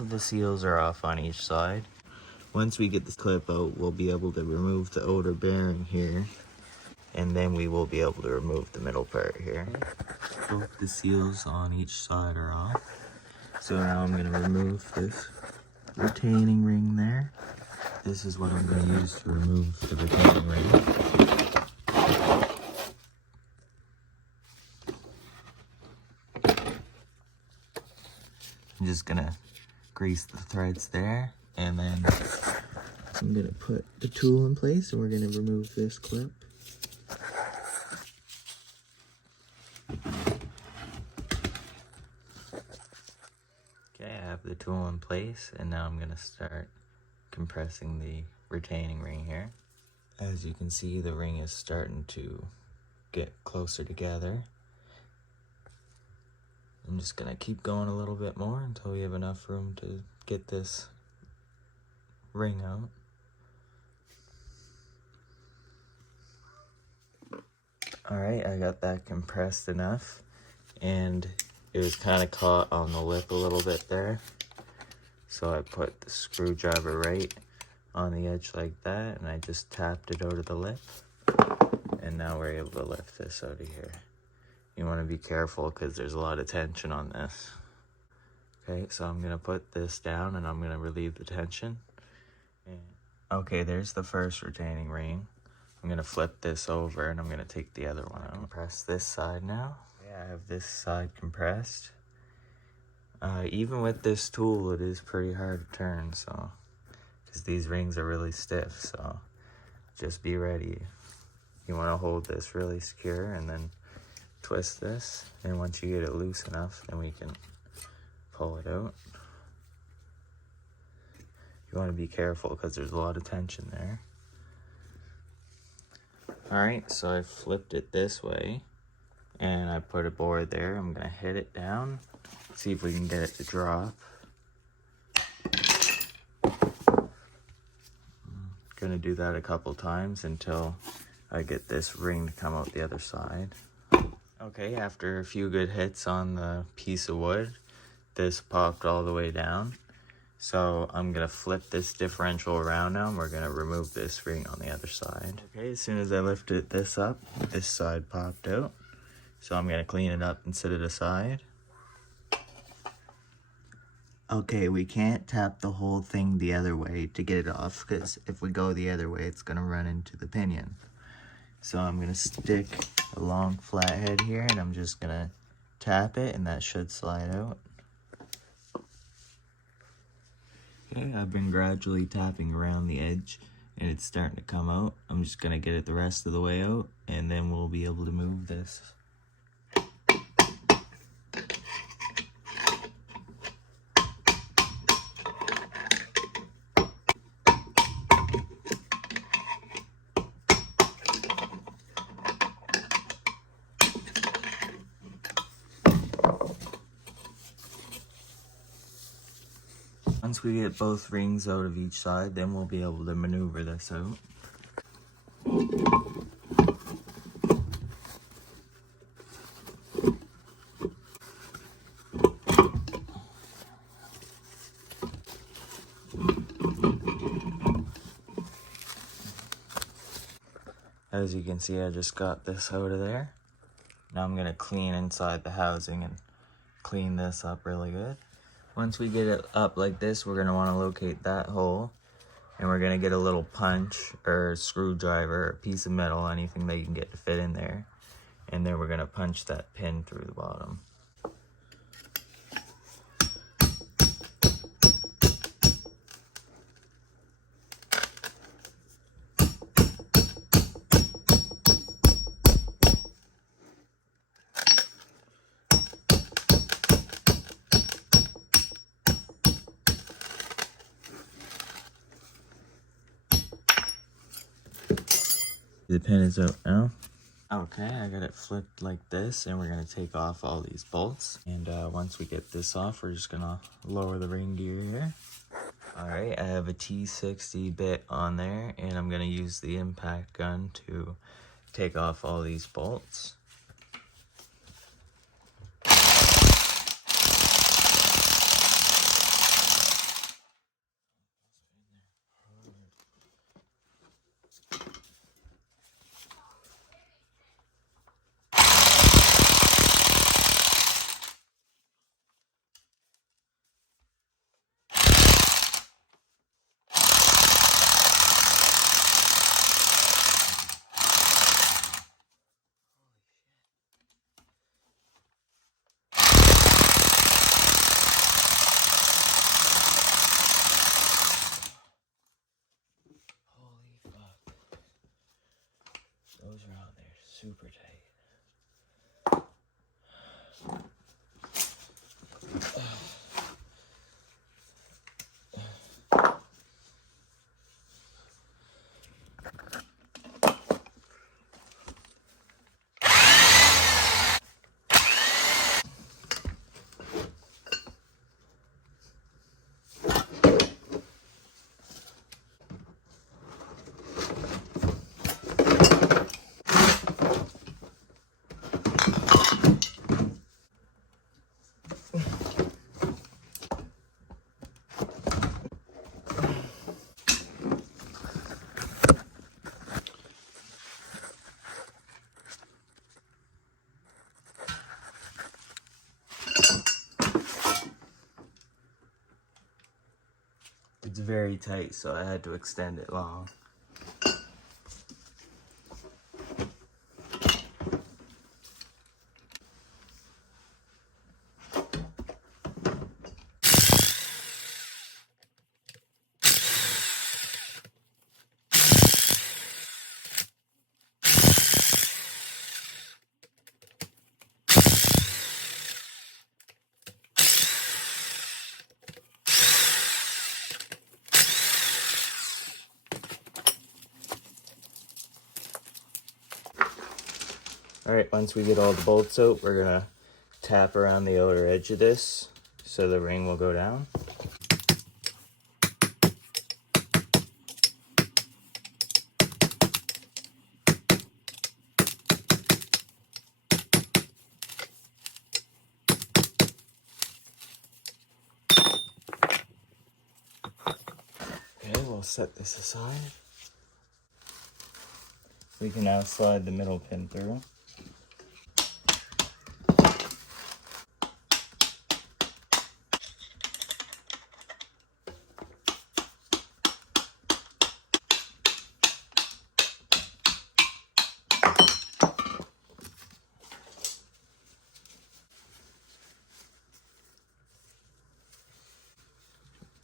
both of the seals are off on each side. Once we get this clip out, we'll be able to remove the outer bearing here, and then we will be able to remove the middle part here. Both the seals on each side are off. So now I'm going to remove this retaining ring there. This is what I'm going to use to remove the retaining ring. I'm just going to grease the threads there, and then I'm going to put the tool in place, and we're going to remove this clip. Okay, I have the tool in place, and now I'm going to start compressing the retaining ring here. As you can see, the ring is starting to get closer together. I'm just going to keep going a little bit more until we have enough room to get this ring out. Alright, I got that compressed enough, and it was kind of caught on the lip a little bit there. So I put the screwdriver right on the edge like that, and I just tapped it out of the lip. And now we're able to lift this out of here. You want to be careful because there's a lot of tension on this. Okay, so I'm going to put this down and I'm going to relieve the tension. Okay, there's the first retaining ring. I'm going to flip this over and I'm going to take the other one out. Press this side now. Yeah, I have this side compressed. Even with this tool, it is pretty hard to turn, so because these rings are really stiff, so just be ready. You want to hold this really secure and then twist this, and once you get it loose enough, then we can pull it out. You want to be careful because there's a lot of tension there. Alright, so I flipped it this way, and I put a board there. I'm going to hit it down, see if we can get it to drop. Gonna do that a couple times until I get this ring to come out the other side. Okay, after a few good hits on the piece of wood, this popped all the way down. So I'm gonna flip this differential around now, and we're gonna remove this ring on the other side. Okay, as soon as I lifted this up, this side popped out. So I'm gonna clean it up and set it aside. Okay, we can't tap the whole thing the other way to get it off, because if we go the other way, it's gonna run into the pinion. So I'm gonna stick a long flathead here, and I'm just gonna tap it, and that should slide out. Okay, I've been gradually tapping around the edge, and it's starting to come out. I'm just gonna get it the rest of the way out, and then we'll be able to move this. Once we get both rings out of each side, then we'll be able to maneuver this out. As you can see, I just got this out of there. Now I'm gonna clean inside the housing and clean this up really good. Once we get it up like this, we're gonna wanna locate that hole, and we're gonna get a little punch or screwdriver or piece of metal, anything that you can get to fit in there. And then we're gonna punch that pin through the bottom. The pin is out now. Okay, I got it flipped like this, and we're gonna take off all these bolts. And once we get this off, we're just gonna lower the ring gear here. Alright, I have a T60 bit on there, and I'm gonna use the impact gun to take off all these bolts. super tight. It's very tight, so I had to extend it long. Alright, once we get all the bolts out, we're gonna tap around the outer edge of this so the ring will go down. Okay, we'll set this aside. We can now slide the middle pin through.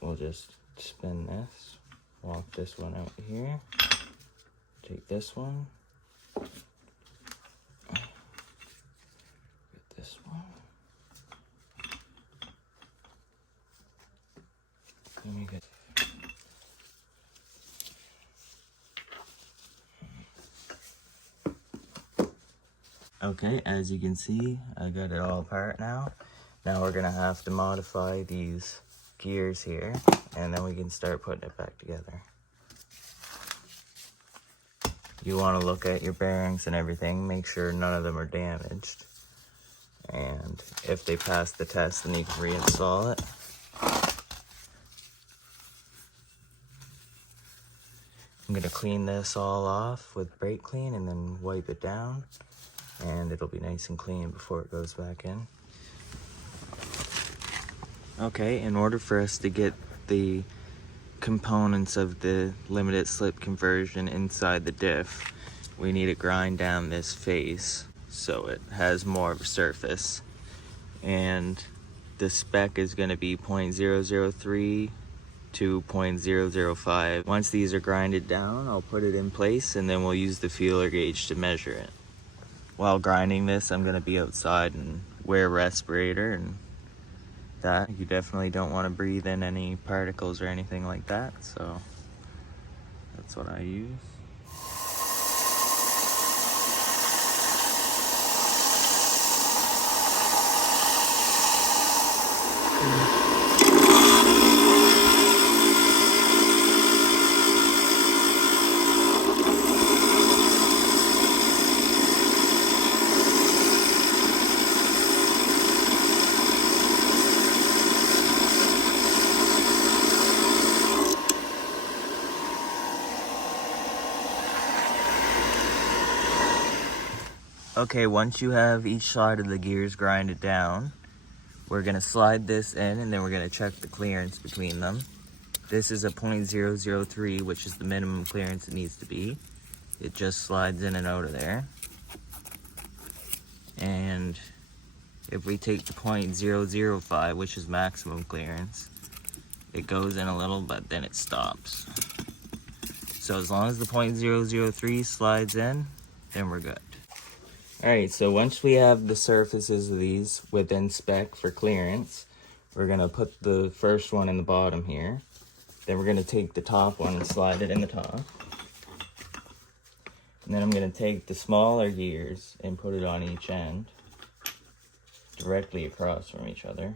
We'll just spin this, walk this one out here, take this one, get this one, let me get. Okay, as you can see, I got it all apart now. Now we're gonna have to modify these gears here, and then we can start putting it back together. You want to look at your bearings and everything, make sure none of them are damaged, and if they pass the test, then you can reinstall it. I'm going to clean this all off with brake clean and then wipe it down, and it'll be nice and clean before it goes back in. Okay, in order for us to get the components of the limited slip conversion inside the diff, we need to grind down this face so it has more of a surface. And the spec is going to be 0.003 to 0.005. Once these are grinded down, I'll put it in place and then we'll use the feeler gauge to measure it. While grinding this, I'm going to be outside and wear a respirator and that. You definitely don't want to breathe in any particles or anything like that, so that's what I use. Okay, once you have each side of the gears grinded down, we're going to slide this in and then we're going to check the clearance between them. This is a 0.003, which is the minimum clearance it needs to be. It just slides in and out of there. And if we take the 0.005, which is maximum clearance, it goes in a little, but then it stops. So as long as the 0.003 slides in, then we're good. Alright, so once we have the surfaces of these within spec for clearance, we're going to put the first one in the bottom here. Then we're going to take the top one and slide it in the top. And then I'm going to take the smaller gears and put it on each end, directly across from each other.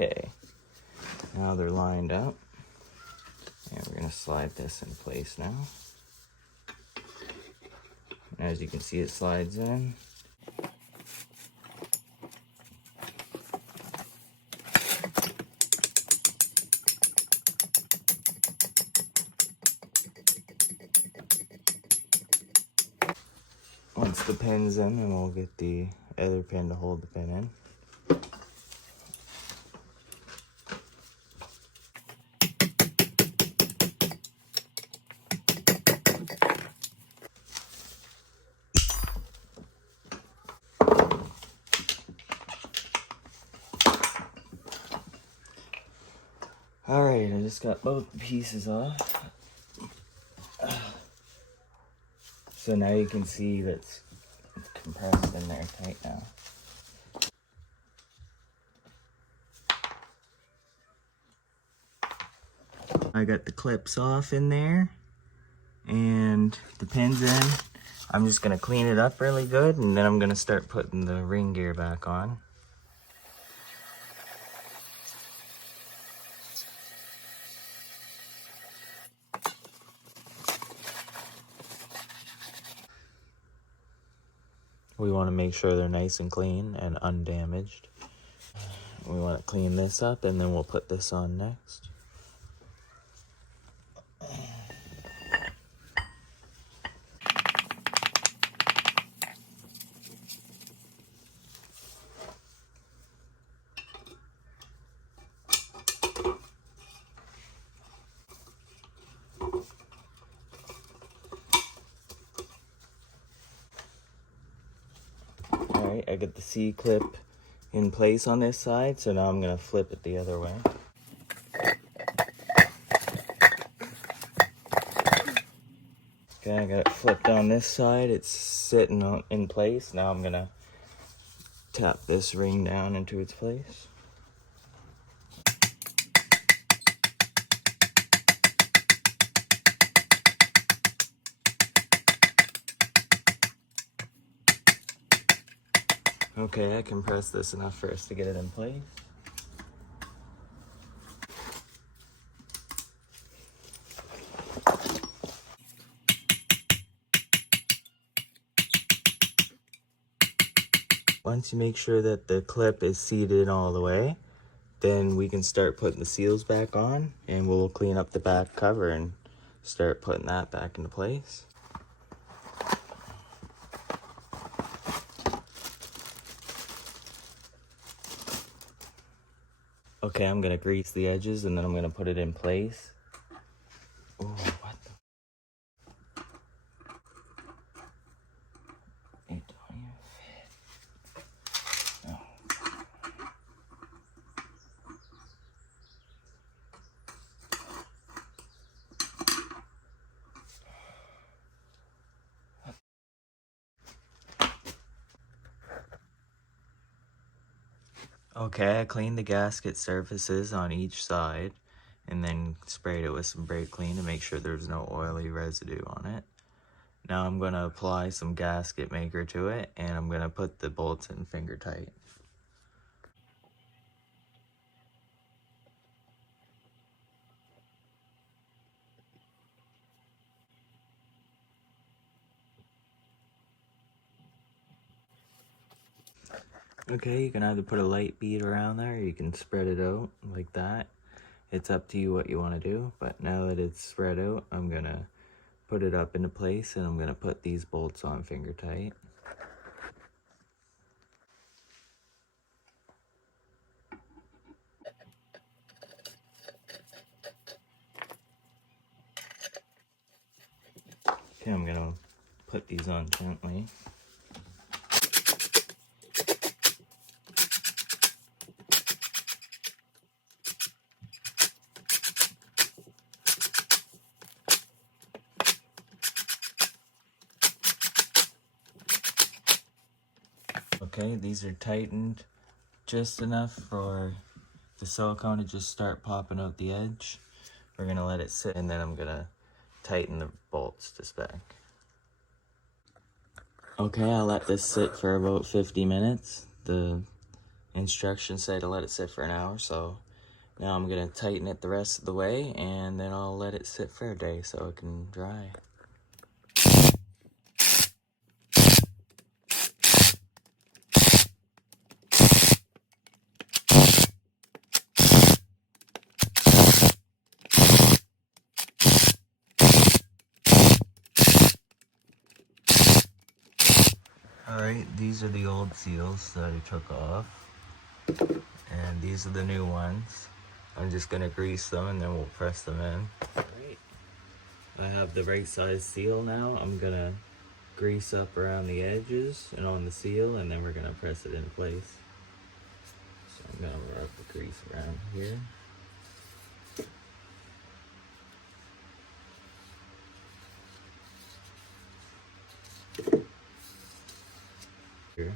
Okay, now they're lined up. And we're going to slide this in place now. And as you can see, it slides in. Once the pin's in, then we'll get the other pin to hold the pin in. Alright, I just got both pieces off. So now you can see that it's compressed in there tight now. I got the clips off in there and the pins in. I'm just going to clean it up really good, and then I'm going to start putting the ring gear back on. We want to make sure they're nice and clean and undamaged. We want to clean this up, and then we'll put this on next. Alright, I got the C-clip in place on this side, so now I'm going to flip it the other way. Okay, I got it flipped on this side. It's sitting in place. Now I'm going to tap this ring down into its place. Okay, I compressed this enough for us to get it in place. Once you make sure that the clip is seated all the way, then we can start putting the seals back on, and we'll clean up the back cover and start putting that back into place. Okay, I'm gonna grease the edges and then I'm gonna put it in place. Oh, what the? It don't even fit. No. Okay, I cleaned the gasket surfaces on each side and then sprayed it with some brake clean to make sure there's no oily residue on it. Now I'm going to apply some gasket maker to it, and I'm going to put the bolts in finger tight. Okay, you can either put a light bead around there, or you can spread it out like that. It's up to you what you want to do, but now that it's spread out, I'm going to put it up into place, and I'm going to put these bolts on finger tight. Okay, I'm going to put these on gently. Okay, these are tightened just enough for the silicone to just start popping out the edge. We're gonna let it sit, and then I'm gonna tighten the bolts to spec. Okay, I'll let this sit for about 50 minutes. The instructions say to let it sit for an hour, so now I'm gonna tighten it the rest of the way, and then I'll let it sit for a day so it can dry. Alright, these are the old seals that I took off, and these are the new ones. I'm just gonna grease them and then we'll press them in. Alright, I have the right size seal now. I'm gonna grease up around the edges and on the seal, and then we're gonna press it into place. So I'm gonna rub the grease around here. Here.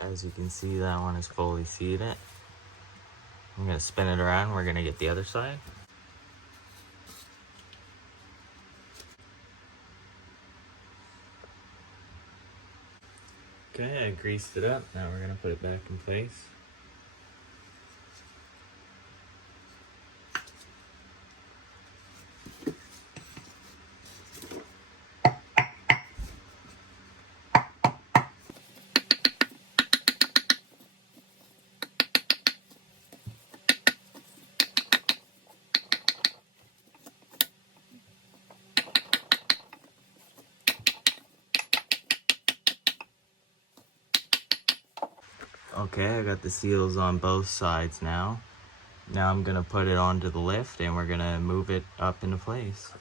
As you can see, that one is fully seated. I'm gonna spin it around. We're gonna get the other side. Okay, I greased it up. Now we're gonna put it back in place. Okay, I got the seals on both sides now. Now I'm gonna put it onto the lift and we're gonna move it up into place.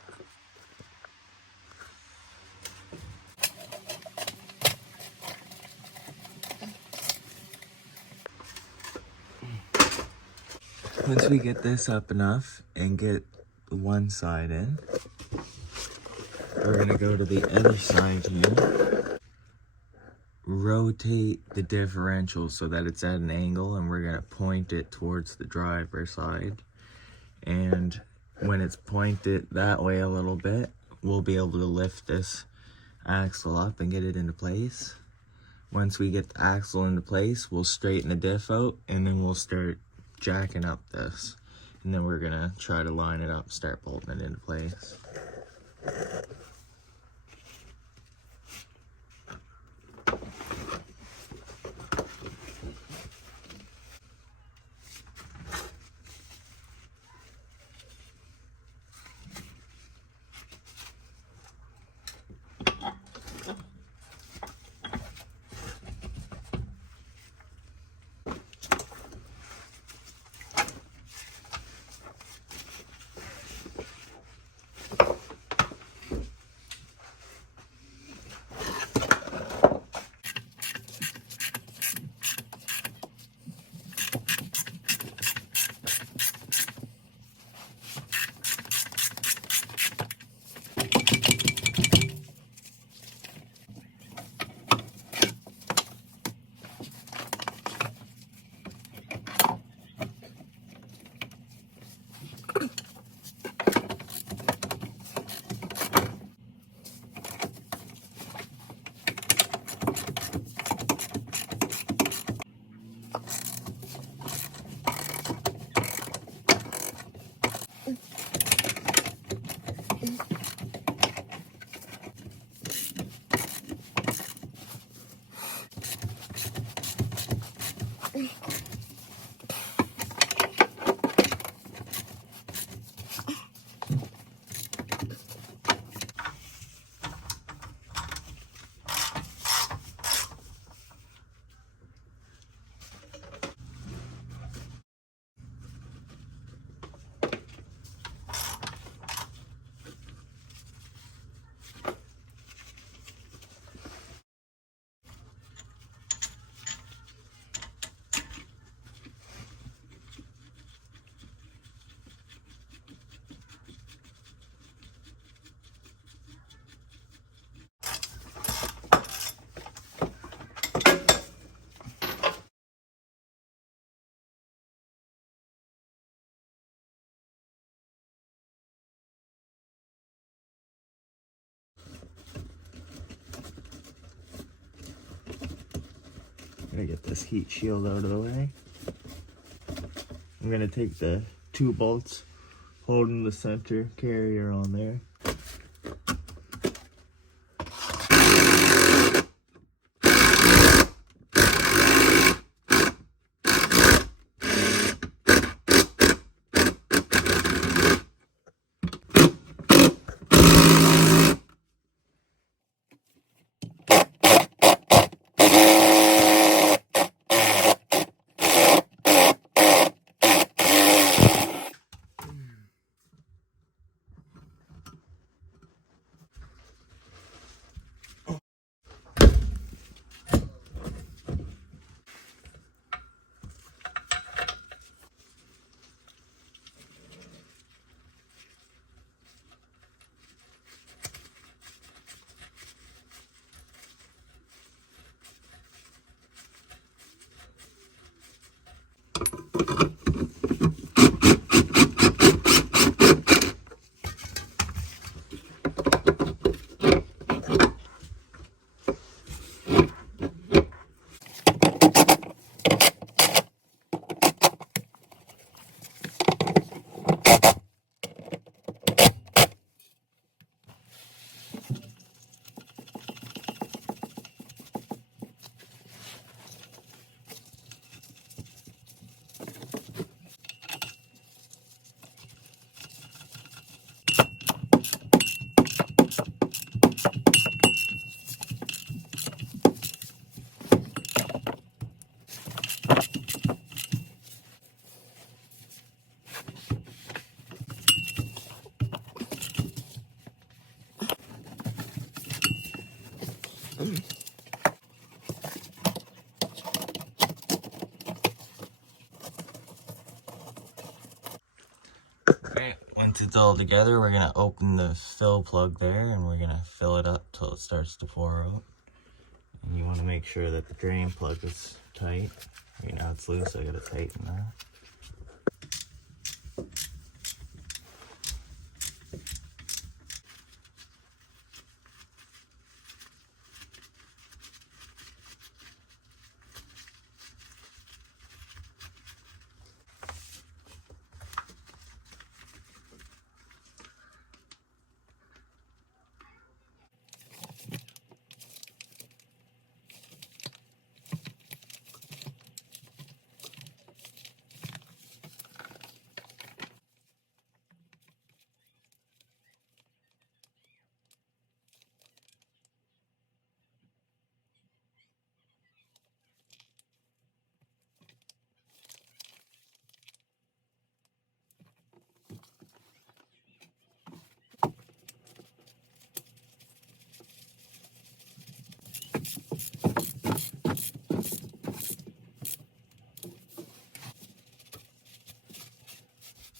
Once we get this up enough and get one side in, we're gonna go to the other side here. Rotate the differential so that it's at an angle, and we're gonna point it towards the driver's side. And when it's pointed that way a little bit, we'll be able to lift this axle up and get it into place. Once we get the axle into place, we'll straighten the diff out, and then we'll start jacking up this. And then we're gonna try to line it up, start bolting it into place. Gotta get this heat shield out of the way. I'm gonna take the 2 bolts holding the center carrier on there. Alright, once it's all together, we're gonna open the fill plug there and we're gonna fill it up till it starts to pour out. And you want to make sure that the drain plug is tight. Right now it's loose, so I gotta tighten that.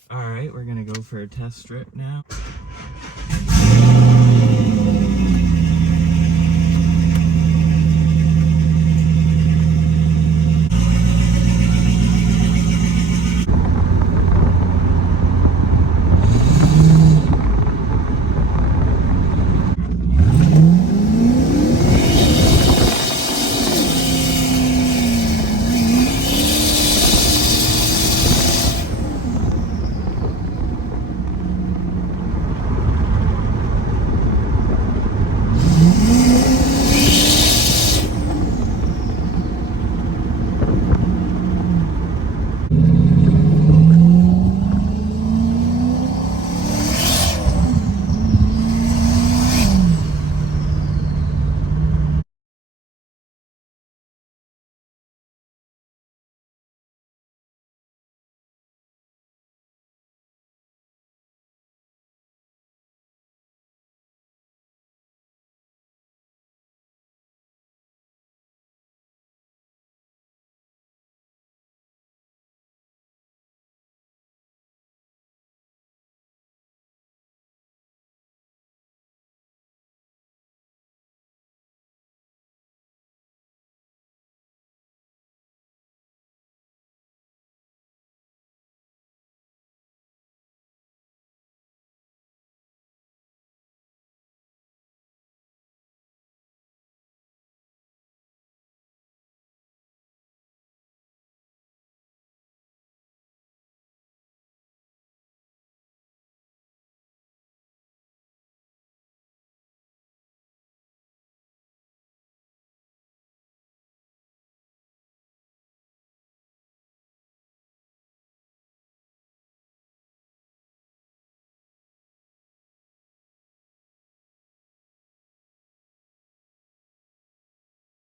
Alright, we're gonna go for a test strip now.